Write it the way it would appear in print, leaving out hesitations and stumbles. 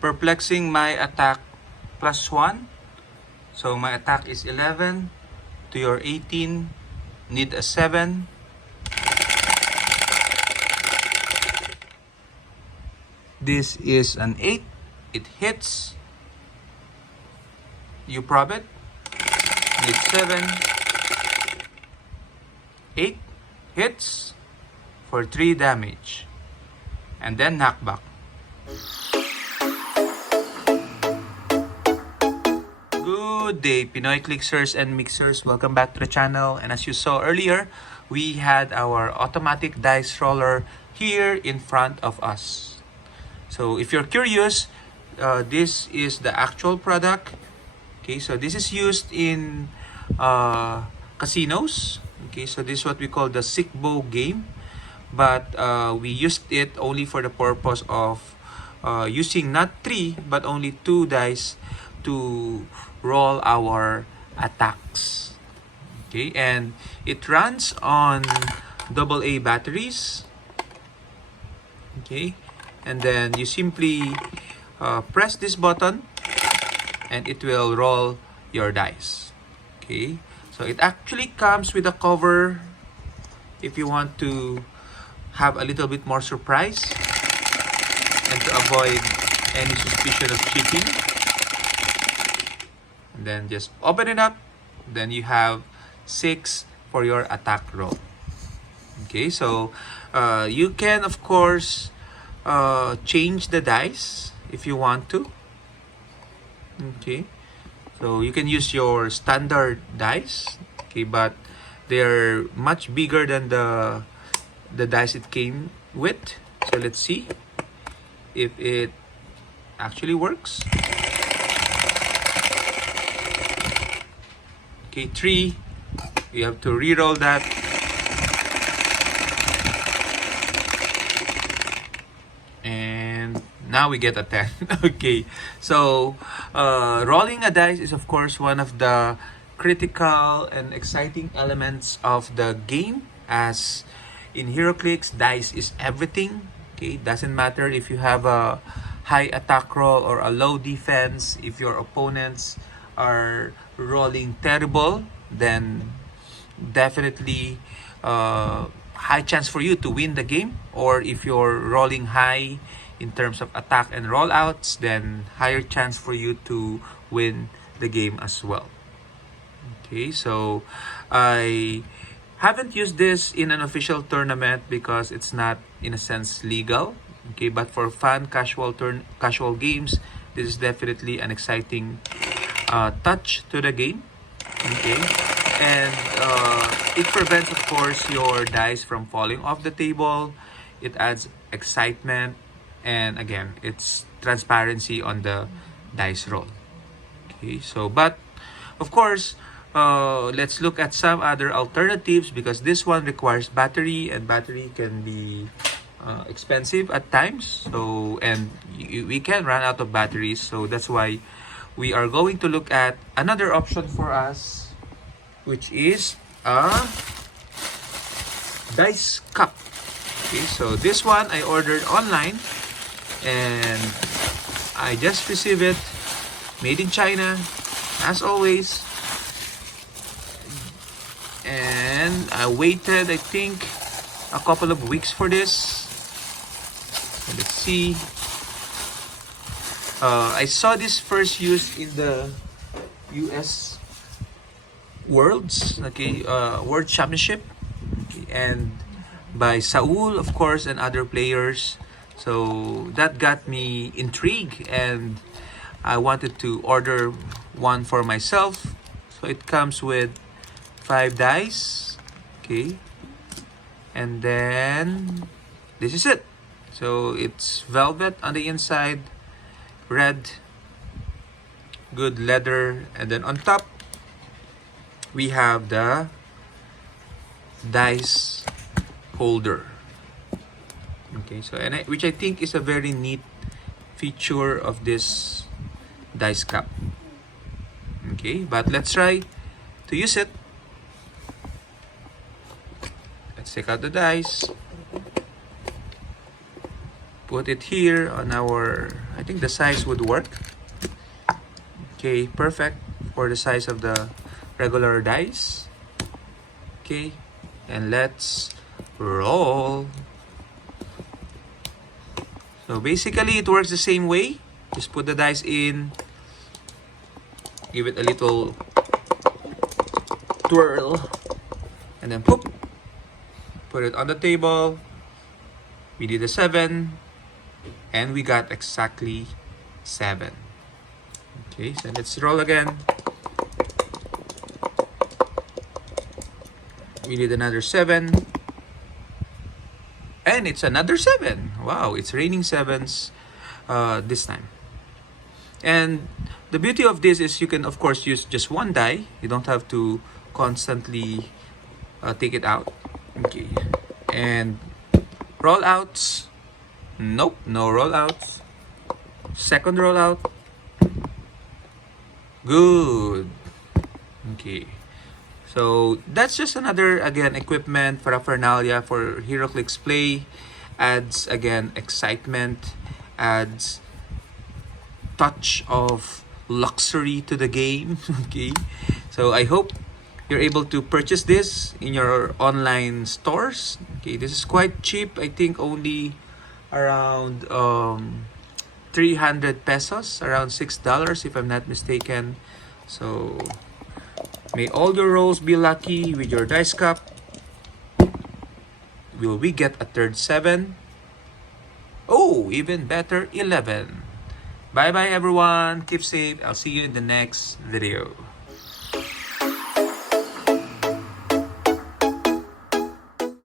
Perplexing my attack +1. So my attack is 11 to your 18. Need a 7. This is an 8. It hits. You prob it. Need 7. 8 hits for 3 damage. And then knockback. Good day, Pinoy Clixers and Mixers. Welcome back to the channel. And as you saw earlier, we had our automatic dice roller here in front of us. So if you're curious, this is the actual product. Okay, so this is used in casinos. Okay, so this is what we call the sick bow game. But we used it only for the purpose of using not 3 but only 2 dice to roll our attacks. Okay, and it runs on AA batteries. Okay, and then you simply press this button and it will roll your dice. Okay, so it actually comes with a cover if you want to have a little bit more surprise and to avoid any suspicion of cheating. And then just open it up. Then you have 6 for your attack roll. Okay, so you can of course change the dice if you want to. Okay, so you can use your standard dice. Okay, but they're much bigger than the dice it came with. So let's see if it actually works. Okay, 3. You have to re-roll that. And now we get a 10. Okay, so rolling a dice is of course one of the critical and exciting elements of the game, as in Heroclix, dice is everything. Okay, doesn't matter if you have a high attack roll or a low defense. If your opponents are rolling terrible, then definitely high chance for you to win the game. Or if you're rolling high in terms of attack and rollouts, then higher chance for you to win the game as well. Okay, so I haven't used this in an official tournament because it's not in a sense legal. Okay, but for fun casual games, this is definitely an exciting touch to the game. Okay, and it prevents of course your dice from falling off the table. It adds excitement, and again, it's transparency on the dice roll. Okay, so but of course, let's look at some other alternatives, because this one requires battery, and battery can be expensive at times. So, and we can run out of batteries. So that's why we are going to look at another option for us, which is a dice cup. Okay, so this one I ordered online and I just received it, made in China as always. And I waited, I think, a couple of weeks for this. So let's see. I saw this first used in the US Worlds, okay, World Championship, okay, and by Saul, of course, and other players. So that got me intrigued, and I wanted to order one for myself. So it comes with 5 dice, okay, and then this is it. So it's velvet on the inside, red, good leather, and then on top we have the dice holder. Okay, so which I think is a very neat feature of this dice cup. Okay, but let's try to use it. Let's take out the dice. put it here on our, I think the size would work. Okay, perfect for the size of the regular dice. Okay, and let's roll. So basically it works the same way. Just put the dice in, give it a little twirl, and then pop, put it on the table. We did a 7, and we got exactly 7. Okay, so let's roll again. We did another 7, and it's another 7. Wow, it's raining 7s this time. And the beauty of this is you can of course use just one die. You don't have to constantly take it out. Okay, and rollouts. Nope, no rollouts. Second rollout. Good. Okay. So that's just another, again, equipment, paraphernalia for Heroclix Play. Adds, again, excitement. Adds touch of luxury to the game. Okay. So I hope you're able to purchase this in your online stores. Okay, this is quite cheap. I think only around 300 pesos, around $6 if I'm not mistaken. So may all your rolls be lucky with your dice cup. Will we get a third 7? Oh, even better, 11. Bye bye everyone. Keep safe. I'll see you in the next video.